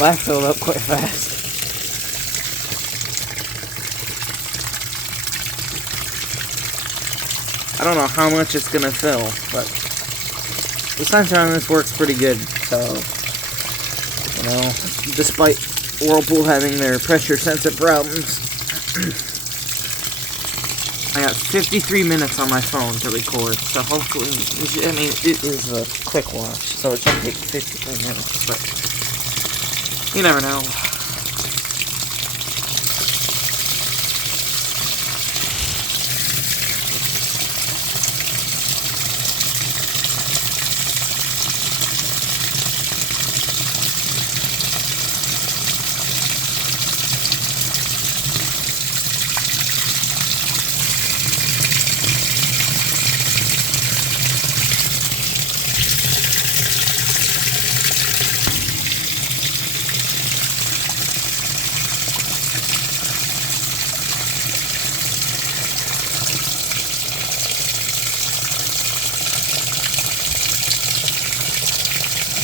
that filled up quite fast. I don't know how much it's gonna fill, but the sensor on this works pretty good. So, you know, despite Whirlpool having their pressure sensor problems, I got 53 minutes on my phone to record. So hopefully, I mean, it is a quick watch, so it shouldn't take 53 minutes, but you never know.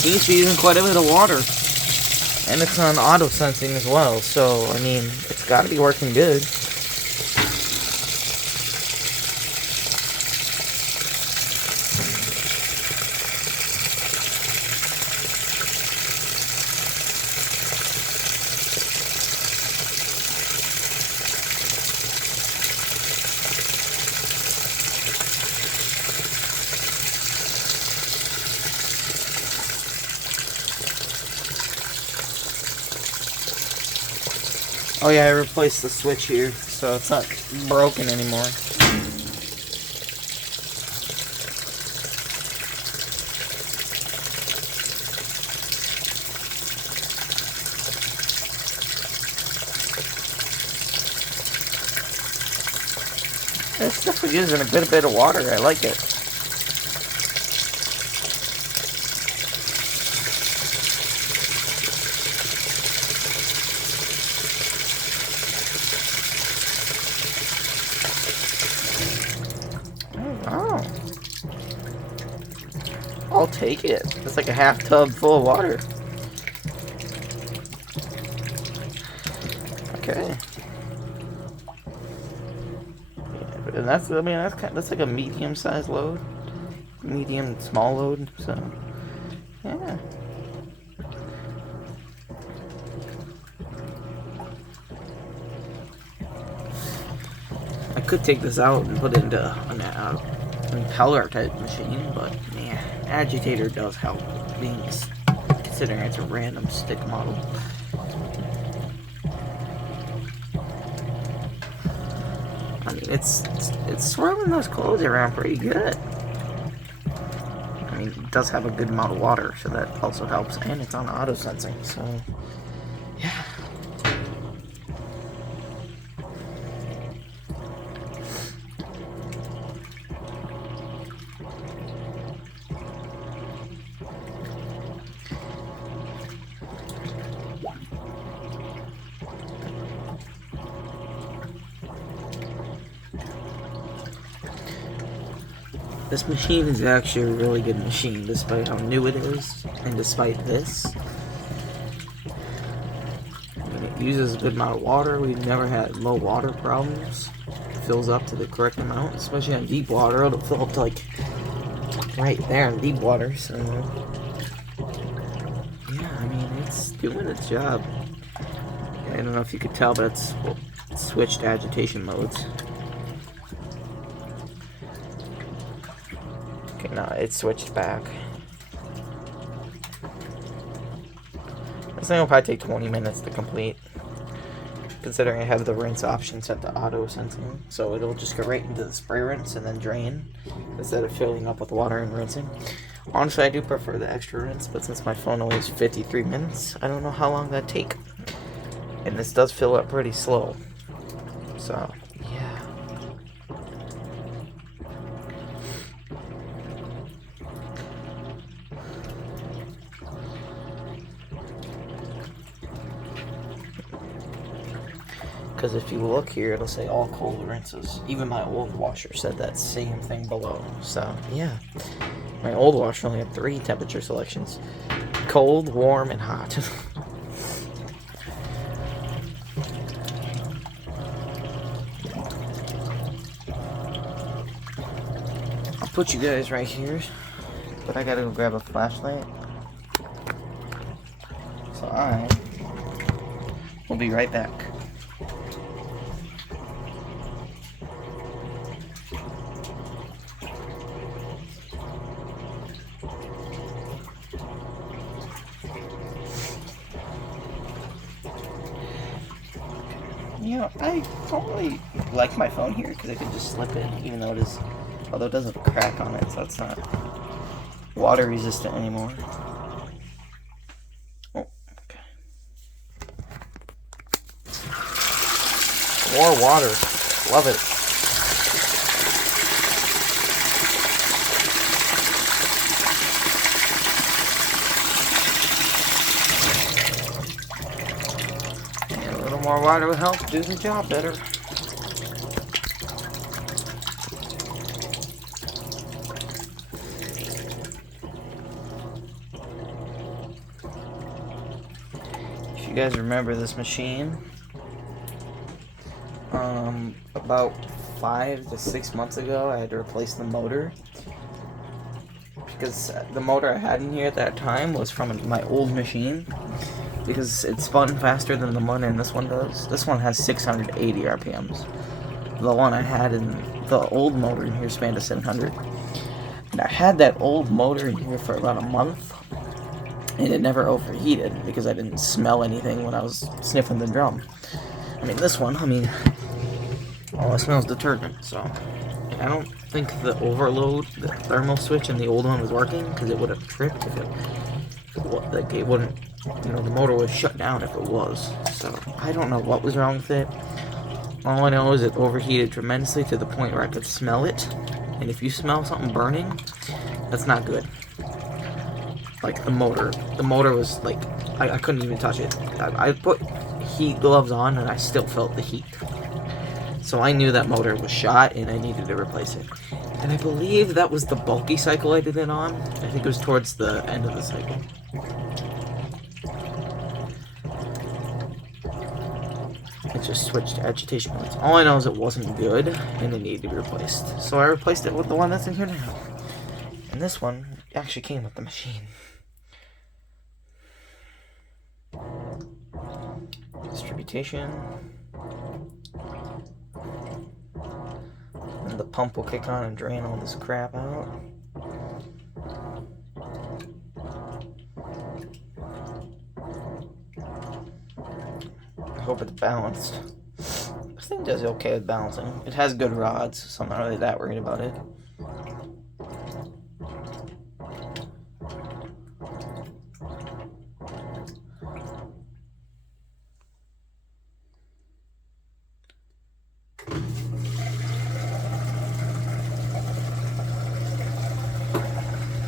Seems to be using quite a bit of water, and it's on auto sensing as well, so I mean, it's got to be working good. Oh yeah, I replaced the switch here, so it's not broken anymore. It's definitely using a good bit of water. I like it. Oh, I'll take it. It's like a half tub full of water. Okay. Yeah, and that's, I mean, that's like a medium-sized load, small load. So, yeah. I could take this out and put it into an impeller type machine, but man, agitator does help, considering it's a random stick model. I mean, it's swirling those clothes around pretty good. I mean, it does have a good amount of water, so that also helps, and it's on auto sensing, so yeah. This machine is actually a really good machine, despite how new it is, and despite this. I mean, it uses a good amount of water. We've never had low water problems. It fills up to the correct amount, especially on deep water. It'll fill up to like right there in deep water, so yeah, I mean, it's doing its job. I don't know if you could tell, but it's switched agitation modes. Okay, now it's switched back. This thing will probably take 20 minutes to complete, considering I have the rinse option set to auto sensing, so it'll just go right into the spray rinse and then drain instead of filling up with water and rinsing. Honestly, I do prefer the extra rinse, but since my phone only has 53 minutes, I don't know how long that'd take. And this does fill up pretty slow, so yeah. Because if you look here, it'll say all cold rinses. Even my old washer said that same thing below. So, yeah. My old washer only had 3 temperature selections. Cold, warm, and hot. I'll put you guys right here, but I gotta go grab a flashlight. So I will be right back. You know, I don't really like my phone here because I can just slip it, even though although it does have a crack on it, so it's not water resistant anymore. Oh, okay. More water. Love it. Yeah, a little more water will help do the job better. If you guys remember this machine, about 5 to 6 months ago, I had to replace the motor because the motor I had in here at that time was from my old machine because it spun faster than the one in this one does. This one has 680 RPMs. The one I had in the old motor in here span to 700. And I had that old motor in here for about a month, and it never overheated because I didn't smell anything when I was sniffing the drum. I mean, this one, all I smell is detergent, so I don't think the overload, the thermal switch in the old one was working because it would have tripped if it wouldn't, the motor was shut down if it was. So I don't know what was wrong with it. All I know is it overheated tremendously to the point where I could smell it. And if you smell something burning, that's not good. Like the motor was like, I couldn't even touch it. I put heat gloves on and I still felt the heat. So I knew that motor was shot and I needed to replace it. And I believe that was the bulky cycle I did it on. I think it was towards the end of the cycle. It just switched to agitation modes. All I know is it wasn't good and it needed to be replaced. So I replaced it with the one that's in here now. And this one actually came with the machine. Distribution. And the pump will kick on and drain all this crap out. I hope it's balanced. This thing does okay with balancing. It has good rods, so I'm not really that worried about it.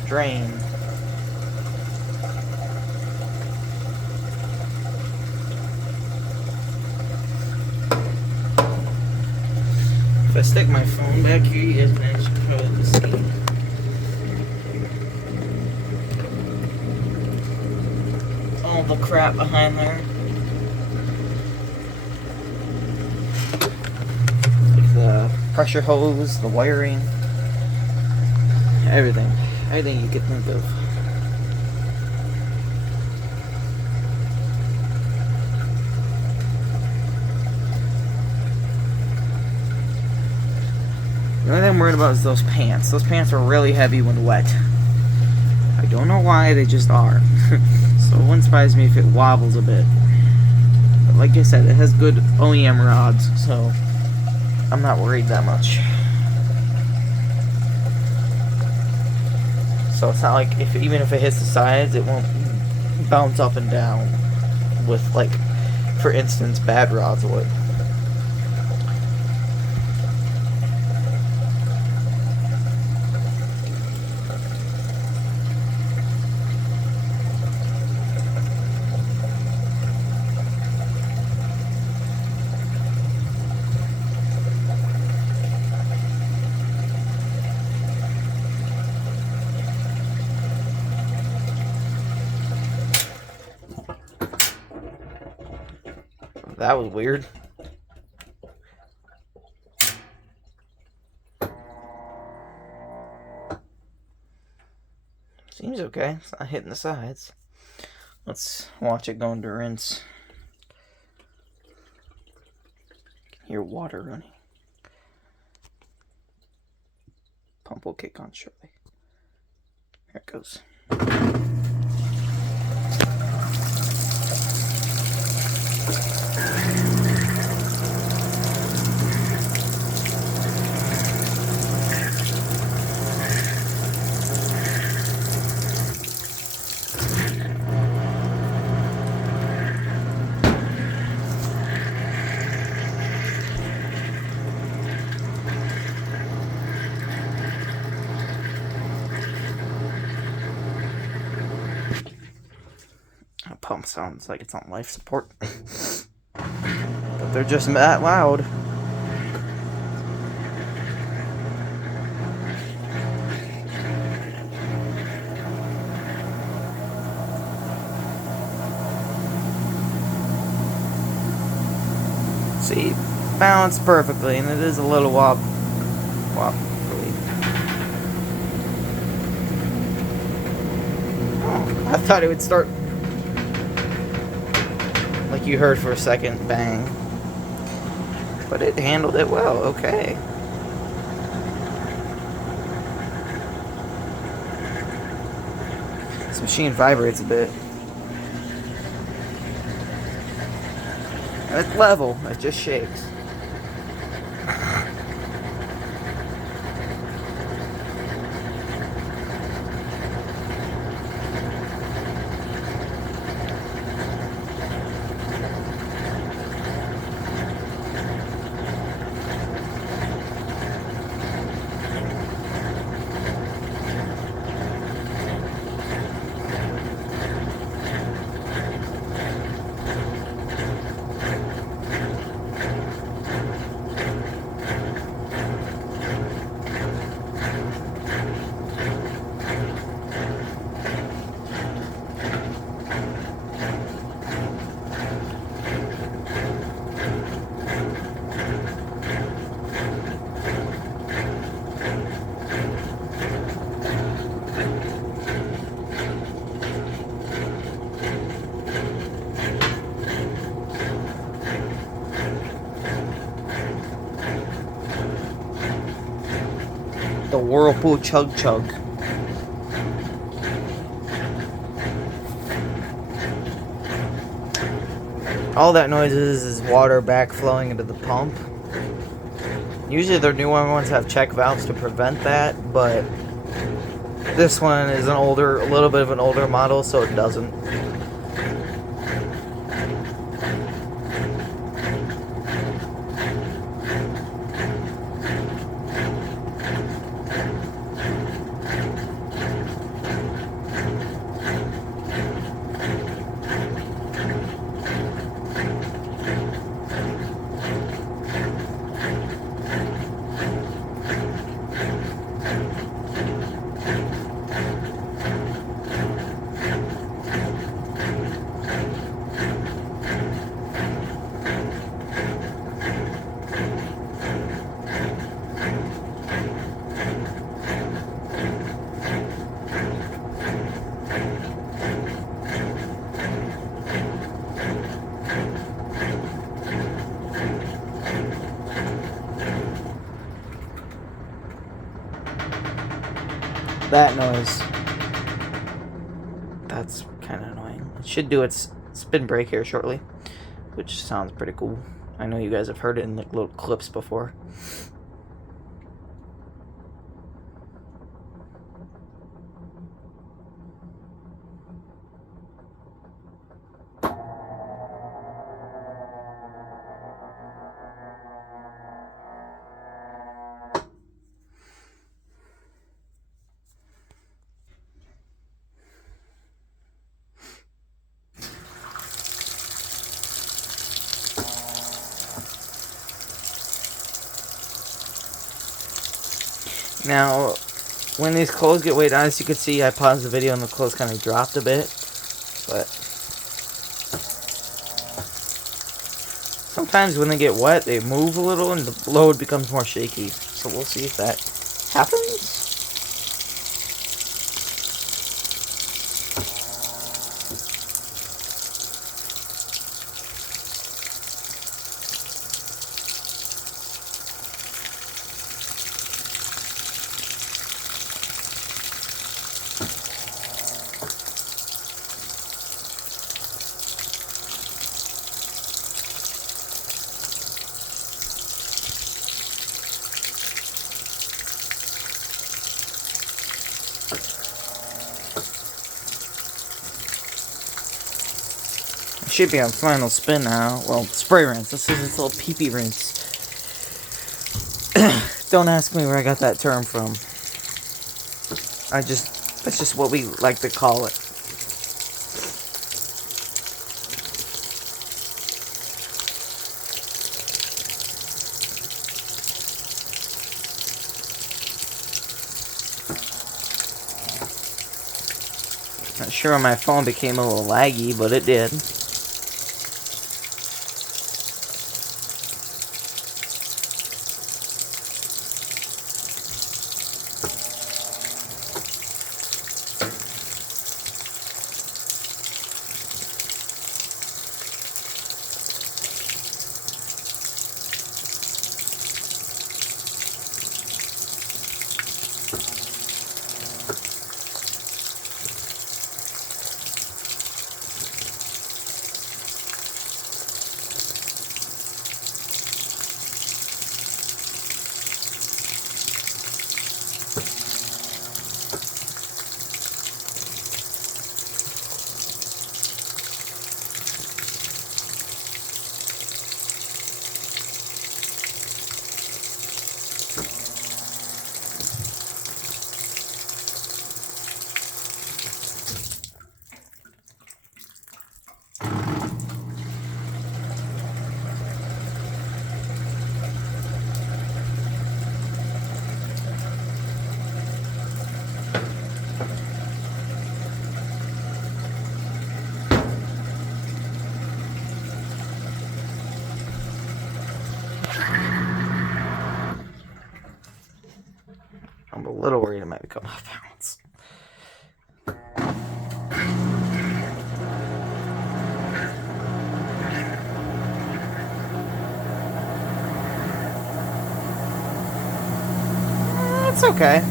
Drain. If I stick my phone back here, you guys can actually probably see all the crap behind there. Like the pressure hose, the wiring, everything you could think of. The only thing I'm worried about is those pants. Those pants are really heavy when wet. I don't know why, they just are. So it wouldn't surprise me if it wobbles a bit. But like I said, it has good OEM rods, so I'm not worried that much. So it's not like even if it hits the sides, it won't bounce up and down with, like, for instance, bad rods would. That was weird. Seems okay. It's not hitting the sides. Let's watch it go into rinse. You can hear water running. Pump will kick on shortly. Here it goes. That pump sounds like it's on life support. But they're just that loud. See, balanced perfectly, and it is a little wobbly. Oh, I thought it would start like you heard for a second, bang. But it handled it well, okay. This machine vibrates a bit. And it's level, it just shakes. The Whirlpool Chug Chug. All that noise is water backflowing into the pump. Usually their newer ones have check valves to prevent that, but this one is a little bit of an older model, so it doesn't. That noise. That's kind of annoying. It should do its spin brake here shortly, which sounds pretty cool. I know you guys have heard it in like little clips before. Now, when these clothes get weighed down, as you can see, I paused the video and the clothes kind of dropped a bit. But sometimes when they get wet, they move a little and the load becomes more shaky. So we'll see if that happens. Should be on final spin now. Well, spray rinse. This is its little pee-pee rinse. Don't ask me where I got that term from. That's just what we like to call it. Not sure when my phone became a little laggy, but it did. I'm a little worried it might become off balance. It's okay.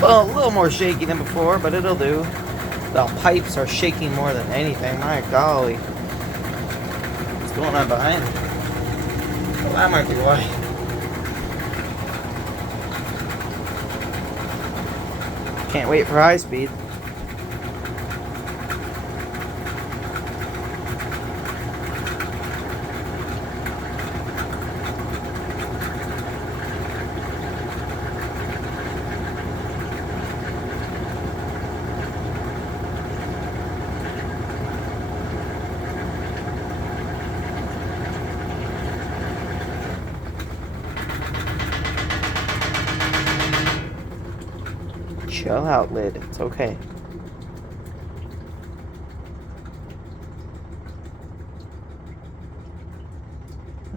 Well, a little more shaky than before, but it'll do. The pipes are shaking more than anything. My golly. What's going on behind me? Well, that might be why. Can't wait for high speed. Chill out, lid. It's okay.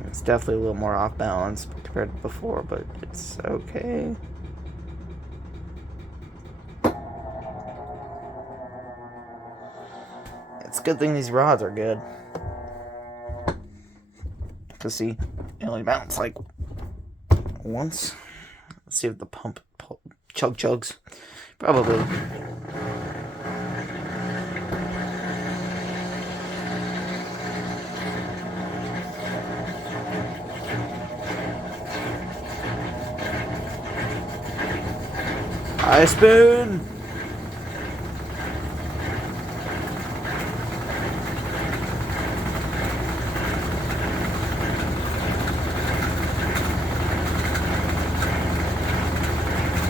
It's definitely a little more off balance compared to before, but it's okay. It's a good thing these rods are good. Cause see, it only bounced like once. Let's see if the pump chugs. Probably. High spoon.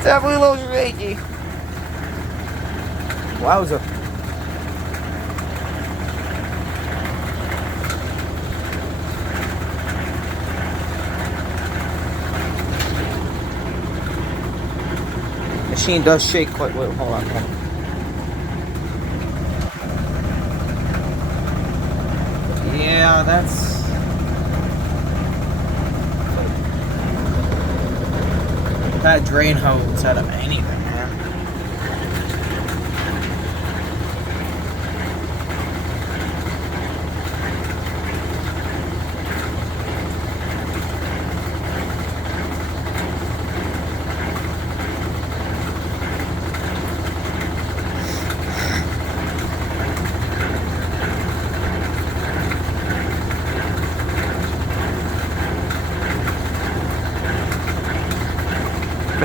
Definitely a little shaky. Wowza. Machine does shake quite well. Hold on. Yeah, that's... That drain hose out of anything, man.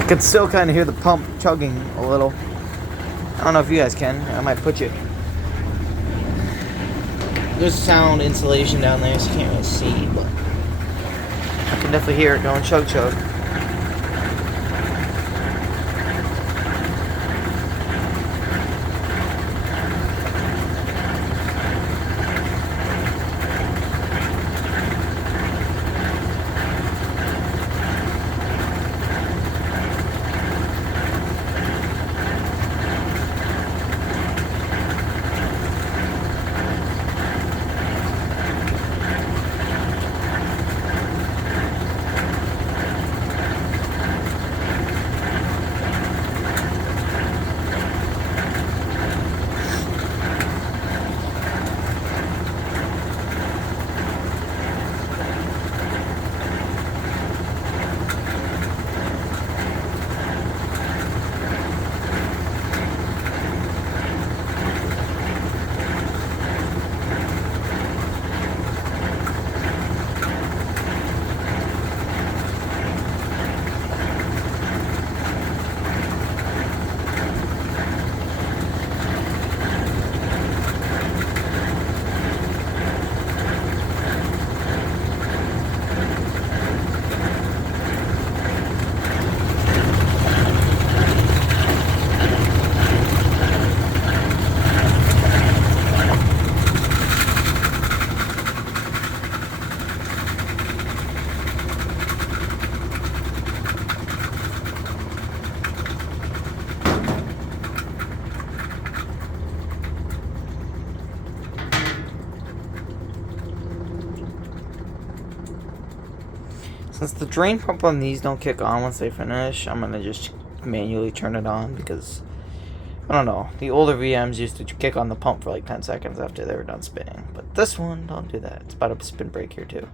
can still kind of hear the pump chugging a little. I don't know if you guys can. I might put you. There's sound insulation down there, so you can't really see, but I can definitely hear it going chug chug. Since the drain pump on these don't kick on once they finish, I'm going to just manually turn it on because, I don't know, the older VMs used to kick on the pump for like 10 seconds after they were done spinning. But this one, don't do that. It's about a spin break here too.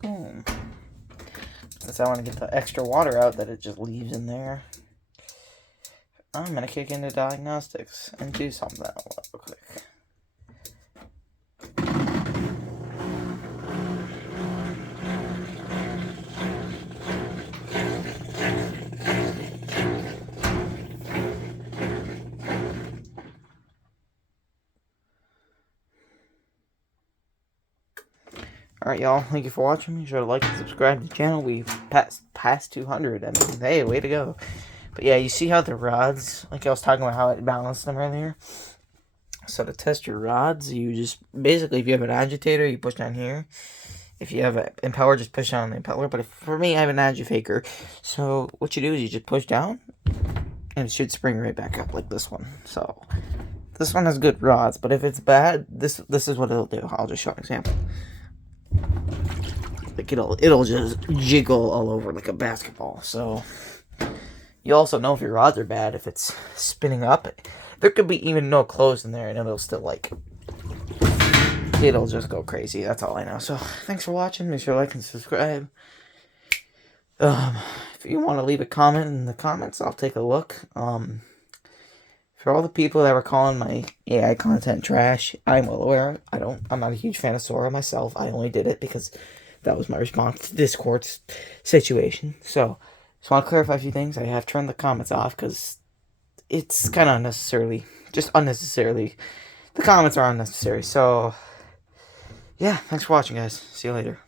Boom. Since I want to get the extra water out that it just leaves in there, I'm going to kick into diagnostics and do something real quick. Alright, y'all. Thank you for watching. Be sure to like and subscribe to the channel. We've passed 200. I mean, hey, way to go. But yeah, you see how the rods, like I was talking about how it balanced them earlier? So to test your rods, you just, basically, if you have an agitator, you push down here. If you have an impeller, just push down on the impeller. But for me, I have an agitator. So what you do is you just push down, and it should spring right back up like this one. So this one has good rods, but if it's bad, this is what it'll do. I'll just show an example. Like it'll just jiggle all over like a basketball. So you also know if your rods are bad if it's spinning up. There could be even no clothes in there and it'll still like, it'll just go crazy. That's all I know. So thanks for watching. Make sure to like and subscribe. If you want to leave a comment in the comments, I'll take a look. For all the people that were calling my AI content trash, I'm well aware. I'm not a huge fan of Sora myself. I only did it because that was my response to Discord's situation. So, just want to clarify a few things. I have turned the comments off because it's kind of unnecessarily, just unnecessarily, the comments are unnecessary. So, yeah, thanks for watching, guys. See you later.